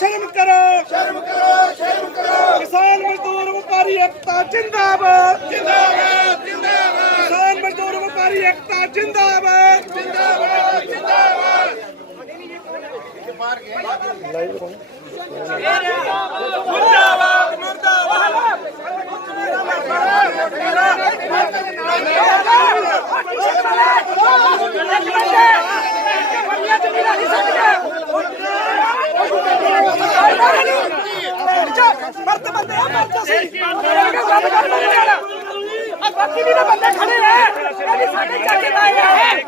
शर्म करो, शर्म करो, शर्म करो। किसान मजदूर व्यापारी एकता जिंदाबाद, जिंदाबाद, जिंदाबाद। किसान मजदूर व्यापारी एकता जिंदाबाद, जिंदाबाद, जिंदाबाद। मुर्दाबाद, मुर्दाबाद। बाकी भी बंदे खड़े हैं, साढ़े चार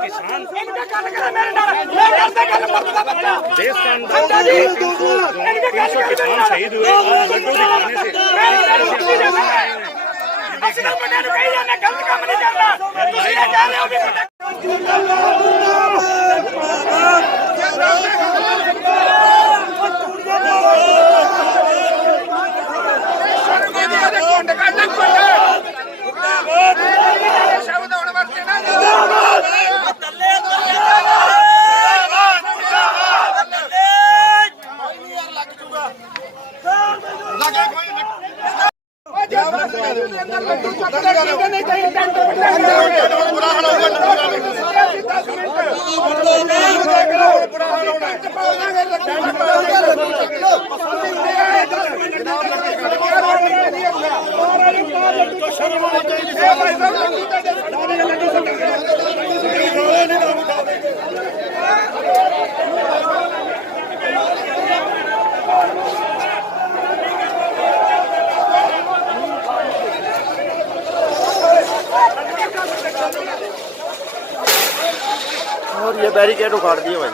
किसान इनका गल करे मेरे नाल, मैं करदा गल मरदा बच्चा देश का अंदर 300 किसान शहीद हुए लड्डू दिखाने से ਅਸੀਂ ਤਾਂ ਬੰਦੇ ਨੂੰ ਕਹੀ ਜਾਂਦੇ ਗਲਤ ਕੰਮ ਨਹੀਂ ਕਰਨਾ, ਤੁਸੀਂ ਇਹ ਕਹਿ ਰਹੇ ਹੋ ਵੀ और ये बैरिकेड उखाड़ दिए भाई।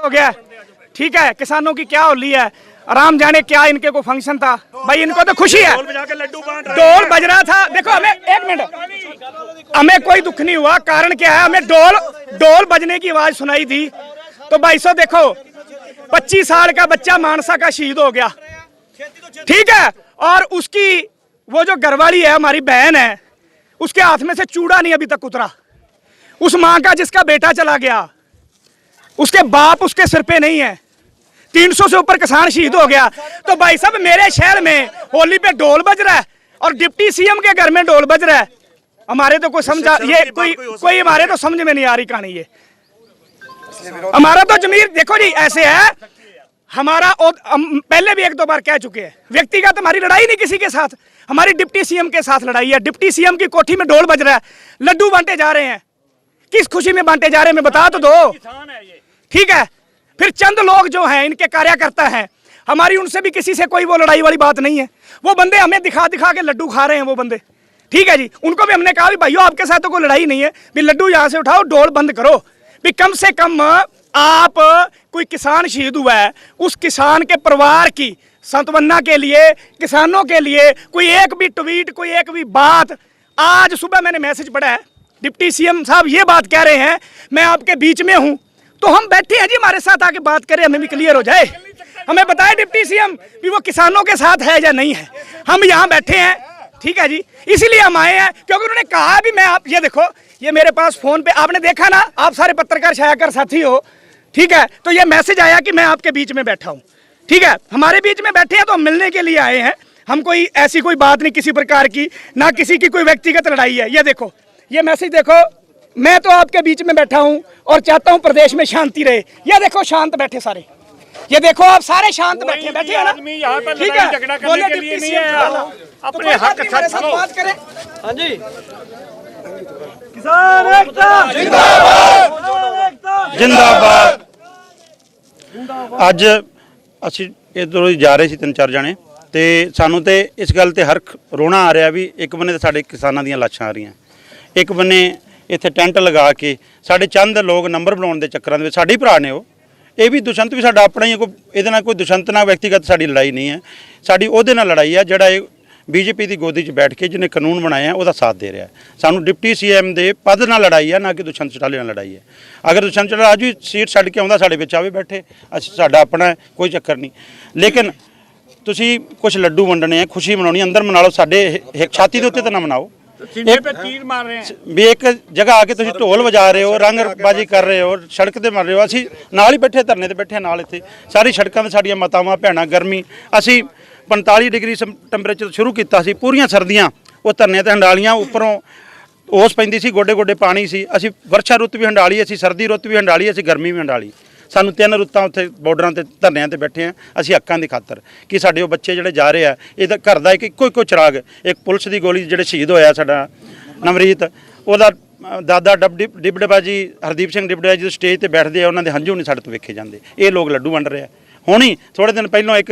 हो गया। ठीक है, किसानों की क्या होली है, आराम जाने क्या इनके को फंक्शन था भाई, इनको तो खुशी है, ढोल बज रहा था। देखो हमें एक मिनट, हमें कोई दुख नहीं हुआ। कारण क्या है, हमें ढोल बजने की आवाज सुनाई थी। तो भाई साहब देखो, 25 साल का बच्चा मानसा का शहीद हो गया, ठीक है, और उसकी वो जो घरवाली है, हमारी बहन है, उसके हाथ में से चूड़ा नहीं अभी तक उतरा। उस माँ का जिसका बेटा चला गया, उसके बाप उसके सिर पे नहीं है। 300 से ऊपर किसान शहीद हो गया। तो भाई साहब मेरे शहर में होली पे ढोल बज रहा है और डिप्टी सीएम के घर में ढोल बज रहा है। हमारे तो कोई समझा, ये कोई हमारे तो समझ में नहीं आ रही कहानी। ये हमारा तो जमीर देखो जी ऐसे है, हमारा पहले भी 1-2 बार कह चुके हैं, व्यक्तिगत हमारी लड़ाई नहीं किसी के साथ, हमारी डिप्टी सीएम के साथ लड़ाई है। डिप्टी सीएम की कोठी में ढोल बज रहा है, लड्डू बांटे जा रहे हैं, किस खुशी में बांटे जा रहे हैं मैं बता तो दो, ठीक है। फिर चंद लोग जो हैं इनके कार्यकर्ता हैं, हमारी उनसे भी किसी से कोई वो लड़ाई वाली बात नहीं है। वो बंदे हमें दिखा दिखा के लड्डू खा रहे हैं वो बंदे, ठीक है जी। उनको भी हमने कहा भी भाइयों आपके साथ तो कोई लड़ाई नहीं है, भी लड्डू यहाँ से उठाओ, ढोल बंद करो, भी कम से कम आप कोई किसान शहीद हुआ है, उस किसान के परिवार की सांत्वना के लिए, किसानों के लिए कोई एक भी ट्वीट, कोई एक भी बात। आज सुबह मैंने मैसेज पढ़ा है, डिप्टी सीएम साहब ये बात कह रहे हैं मैं आपके बीच में हूं, तो हम बैठे हैं जी, हमारे साथ आके बात करें, हमें भी क्लियर हो जाए, हमें बताए डिप्टी सीएम भी वो किसानों के साथ है या नहीं है। हम यहाँ बैठे हैं, ठीक है जी, इसीलिए हम आए हैं क्योंकि उन्होंने कहा भी मैं आप ये देखो, ये मेरे पास फोन पे आपने देखा ना, आप सारे पत्रकार छायाकर साथी हो, ठीक है, तो ये मैसेज आया कि मैं आपके बीच में बैठा हूँ, ठीक है, हमारे बीच में बैठे हैं तो हम मिलने के लिए आए हैं। हम कोई ऐसी कोई बात नहीं किसी प्रकार की, ना किसी की कोई व्यक्तिगत लड़ाई है। ये देखो, ये मैसेज देखो, मैं तो आपके बीच में बैठा हूं और चाहता हूं प्रदेश में शांति रहे। ये देखो शांत बैठे सारे, ये देखो आप सारे शांत बैठे हैं ना, ठीक है, बोले डिप्टी सीएम अपने हक सच बात करें। हाँ जी, किसान एकता जिंदाबाद जिंदाबाद। ਅੱਜ ਅਸੀਂ ਇੱਧਰੋਂ ਹੀ ਜਾ ਰਹੇ ਸੀ 3-4 ਜਣੇ, ਤੇ ਸਾਨੂੰ ਤੇ ਇਸ ਗੱਲ ਤੇ ਹਰ ਰੋਣਾ ਆ ਰਿਹਾ ਵੀ ਇੱਕ ਬੰਨੇ ਤੇ ਸਾਡੇ ਕਿਸਾਨਾਂ ਦੀਆਂ ਲਾਸ਼ਾਂ ਆ ਰਹੀਆਂ, ਇੱਕ ਬੰਨੇ ਇੱਥੇ ਟੈਂਟ ਲਗਾ ਕੇ ਸਾਡੇ ਚੰਦ ਲੋਕ ਨੰਬਰ ਬਣਾਉਣ ਦੇ ਚੱਕਰਾਂ ਦੇ ਵਿੱਚ, ਸਾਡੇ ਭਰਾ ਨੇ ਉਹ, ਇਹ ਵੀ ਦੁਸ਼ਮਣ ਵੀ ਸਾਡਾ ਆਪਣਾ ਹੀ, ਕੋਈ ਇਹਦੇ ਨਾਲ ਕੋਈ ਦੁਸ਼ਮਣ ਨਾਲ ਵਿਅਕਤੀਗਤ ਸਾਡੀ ਲੜਾਈ ਨਹੀਂ ਹੈ, ਸਾਡੀ ਉਹਦੇ ਨਾਲ ਲੜਾਈ ਹੈ ਜਿਹੜਾ ਇਹ बीजेपी की गोदी 'ਚ बैठ के जिन्हें कानून बनाया ਉਹਦਾ साथ दे रहा है। सानू डिप्टी सीएम के पद ਨਾਲ लड़ाई है, ना कि दुष्यंत चौटाला ਨਾਲ लड़ाई है। अगर दुष्यंत चौटाला अज भी सीट छड्ड के आउंदा साडे विच आवे बैठे, असीं साडा अपना कोई चक्कर नहीं, लेकिन तुसीं कुछ लड्डू वंडने हैं, खुशी मनाउणी अंदर मना लो, साडे छाती दे उत्ते तां ना मनाओ। तीर मार रहे हैं भी एक जगह आके तुसीं ढोल वजा रहे हो, रंगबाजी कर रहे हो, सड़क ते मर रहे हो। असीं नाल ही बैठे, धरने ते बैठे नाल, इत्थे सारी सड़कां ते साडीਆਂ मातावां भैणां, गर्मी असीं 45 डिग्री टैंपरेचर शुरू किया सी, पूरियां सर्दियां वो धरने ते हंडालियां, उपरों ओस पैंदी सी, गोडे गोडे पानी सी। असीं वर्षा रुੱਤ भी हंडाली, असीं सर्दी रुੱਤ भी हंडाली, असीं गर्मी भी हंडाली। सानू 3 रुੱਤਾਂ उत्थे बॉर्डरां ते धरनिਆਂ ते बैठे हैं असीं हक्कां दी खातर कि साडे बच्चे जिहड़े जा रहे आ, इहदा घर दा इक्को चिराग, एक पुलिस दी गोली जिहड़े शहीद होया साडा नवरीत, ਉਹਦਾ ਦਾਦਾ ਡਿਬੜੇਬਾ ਜੀ, ਹਰਦੀਪ ਸਿੰਘ ਡਿਬੜੇਬਾ जी स्टेज ते बैठदे आ, ਉਹਨਾਂ ਦੇ ਹੰਝੂ नहीं साडे तो वेखे जांदे। ਇਹ लोग लड्डू वंड रहे हैं। हुण ही थोड़े दिन पहलों एक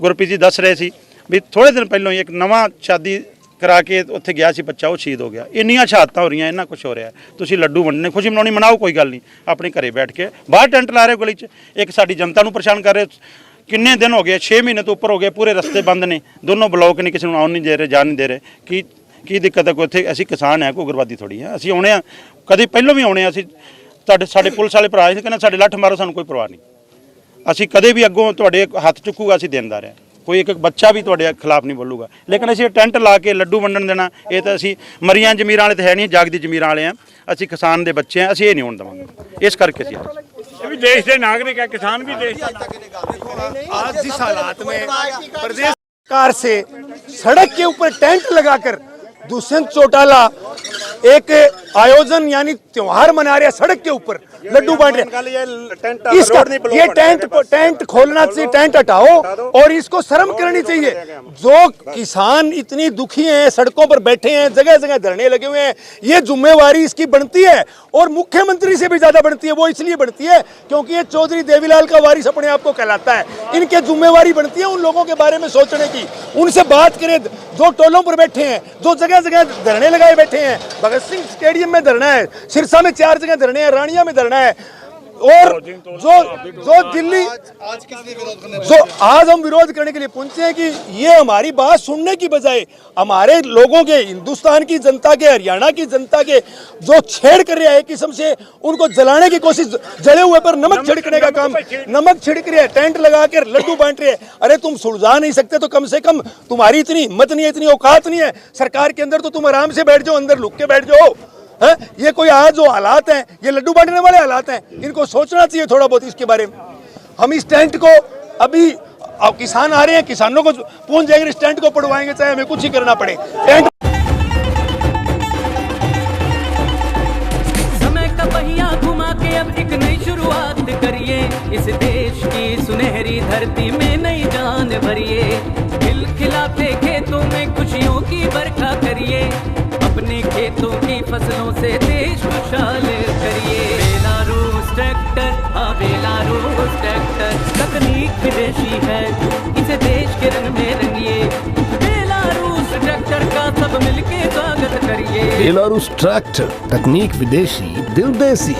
गुरप्रीत जी दस रहे सी, ਵੀ ਥੋੜੇ ਦਿਨ ਪਹਿਲਾਂ ਹੀ ਇੱਕ ਨਵਾਂ ਸ਼ਾਦੀ ਕਰਾ ਕੇ ਉੱਥੇ ਗਿਆ ਸੀ ਬੱਚਾ, ਉਹ ਸ਼ਹੀਦ ਹੋ ਗਿਆ। ਇੰਨੀਆਂ ਸ਼ਹਾਦਤਾਂ ਹੋ ਰਹੀਆਂ, ਇੰਨਾ ਕੁਝ ਹੋ ਰਿਹਾ। ਤੁਸੀਂ ਲੱਡੂ ਵੰਡਣੇ, ਖੁਸ਼ੀ ਮਨਾਉਣੀ, ਮਨਾਓ, ਕੋਈ ਗੱਲ ਨਹੀਂ, ਆਪਣੇ ਘਰੇ ਬੈਠ ਕੇ। ਬਾਹਰ ਟੈਂਟ ਲਾ ਰਹੇ ਗਲੀ 'ਚ, ਇੱਕ ਸਾਡੀ ਜਨਤਾ ਨੂੰ ਪਰੇਸ਼ਾਨ ਕਰ ਰਹੇ। ਕਿੰਨੇ ਦਿਨ ਹੋ ਗਏ, 6 ਮਹੀਨੇ ਤੋਂ ਉੱਪਰ ਹੋ ਗਏ, ਪੂਰੇ ਰਸਤੇ ਬੰਦ ਨੇ, ਦੋਨੋਂ ਬਲੌਕ ਨੇ, ਕਿਸੇ ਨੂੰ ਆਉਣ ਨਹੀਂ ਦੇ ਰਹੇ, ਜਾਣ ਨਹੀਂ ਦੇ ਰਹੇ। ਕੀ ਦਿੱਕਤ ਹੈ? ਕੋਈ ਉੱਥੇ ਅਸੀਂ ਕਿਸਾਨ ਹੈ, ਕੋਈ ਉਗਰਵਾਦੀ ਥੋੜੀ ਹੈ। ਅਸੀਂ ਆਉਣੇ ਆ, ਕਦੇ ਪਹਿਲਾਂ ਵੀ ਆਉਣੇ ਆ। ਅਸੀਂ ਸਾਡੇ ਪੁਲਿਸ ਵਾਲੇ ਭਰਾ ਸੀ, ਕਹਿੰਦੇ ਸਾਡੇ ਲੱਠ ਮਾਰੋ, ਸਾਨੂੰ ਕੋਈ ਪਰਵਾਹ ਨਹੀਂ। ਅਸੀਂ ਕਦੇ ਵੀ ਅੱਗੋਂ ਤੁਹਾਡੇ ਹੱਥ ਚੁੱਕੂਗਾ, ਅਸੀਂ ਦੇਣਦਾਰ ਹਾਂ। ਕੋਈ ਇੱਕ ਬੱਚਾ ਵੀ ਤੁਹਾਡੇ ਖਿਲਾਫ ਨਹੀਂ ਬੋਲੂਗਾ। ਲੇਕਿਨ ਅਸੀਂ ਟੈਂਟ ਲਾ ਕੇ ਲੱਡੂ ਵੰਡਣ ਦੇਣਾ, ਇਹ ਤਾਂ ਅਸੀਂ ਮਰੀਆਂ ਜ਼ਮੀਰਾਂ ਵਾਲੇ ਤਾਂ ਹੈ ਨਹੀਂ, ਜਾਗਦੀ ਜ਼ਮੀਰਾਂ ਵਾਲੇ ਆ। ਅਸੀਂ ਕਿਸਾਨ ਦੇ ਬੱਚੇ ਆ, ਅਸੀਂ ਇਹ ਨਹੀਂ ਹੋਣ ਦੇਵਾਂਗੇ। ਇਸ ਕਰਕੇ ਅਸੀਂ ये भी देश के नागरिक है, किसान भी देश आज जिस हालात में प्रदेश सरकार से सड़क के ऊपर टेंट लगाकर दुष्यंत चौटाला एक आयोजन यानी त्योहार मना रहे हैं, सड़क के ऊपर लड्डू बांट रहे हैं। इसका ये टेंट खोलना चाहिए, टेंट हटाओ और इसको शर्म करनी चाहिए। जो किसान इतनी दुखी हैं, सड़कों पर बैठे हैं, जगह जगह धरने लगे हुए हैं, ये जिम्मेवारी इसकी बनती है और मुख्यमंत्री से भी ज्यादा बनती है। वो इसलिए बनती है क्योंकि ये चौधरी देवीलाल का वारिस अपने आप को कहलाता है। इनके जिम्मेवारी बनती है उन लोगों के बारे में सोचने की, उनसे बात करें। जो टोलों पर बैठे हैं, जो जगह जगह धरने लगाए बैठे हैं, भगत सिंह स्टेडियम में धरना है, सिरसा में 4 जगह धरने हैं, रानिया में धरना है। और जो दिल्ली जो आज हम विरोध करने के लिए पहुंचे हैं कि ये हमारी बात सुनने की बजाय हमारे लोगों के, हिंदुस्तान की जनता के, हरियाणा की जनता के जो छेड़ कर रहे हैं, एक किस्म से उनको जलाने की कोशिश, जले हुए पर नमक छिड़कने का काम, नमक छिड़क रहे हैं, टेंट लगा कर लड्डू बांट रहे हैं। अरे तुम सुलझा नहीं सकते तो कम से कम तुम्हारी इतनी हिम्मत नहीं है, इतनी औकात नहीं है सरकार के अंदर, तो तुम आराम से बैठ जाओ, अंदर लुक के बैठ जाओ। है ये कोई आज जो हालात हैं, ये लड्डू बांटने वाले हालात हैं, इनको सोचना चाहिए थोड़ा बहुत इसके बारे में। हम इस टेंट को अभी, अब किसान आ रहे हैं, किसानों को पहुंच जाएंगे, इस टेंट को पड़वाएंगे, चाहे हमें कुछ ही करना पड़े। टेंट समय का पहिया घुमा के अब एक नई शुरुआत करिए, इस देश की सुनहरी धरती में नई जान भरिए, खिलखिलाते खेतों में खुशियों की बरखा करिए, अपने खेतों की फसलों से देश खुशहाल करिए। बेलारूस ट्रैक्टर, हाँ बेलारूस ट्रैक्टर, तकनीक विदेशी है, इसे देश के रंग में रंगिए। बेलारूस ट्रैक्टर का सब मिलके स्वागत करिए। बेलारूस ट्रैक्टर, तकनीक विदेशी, दिल देसी।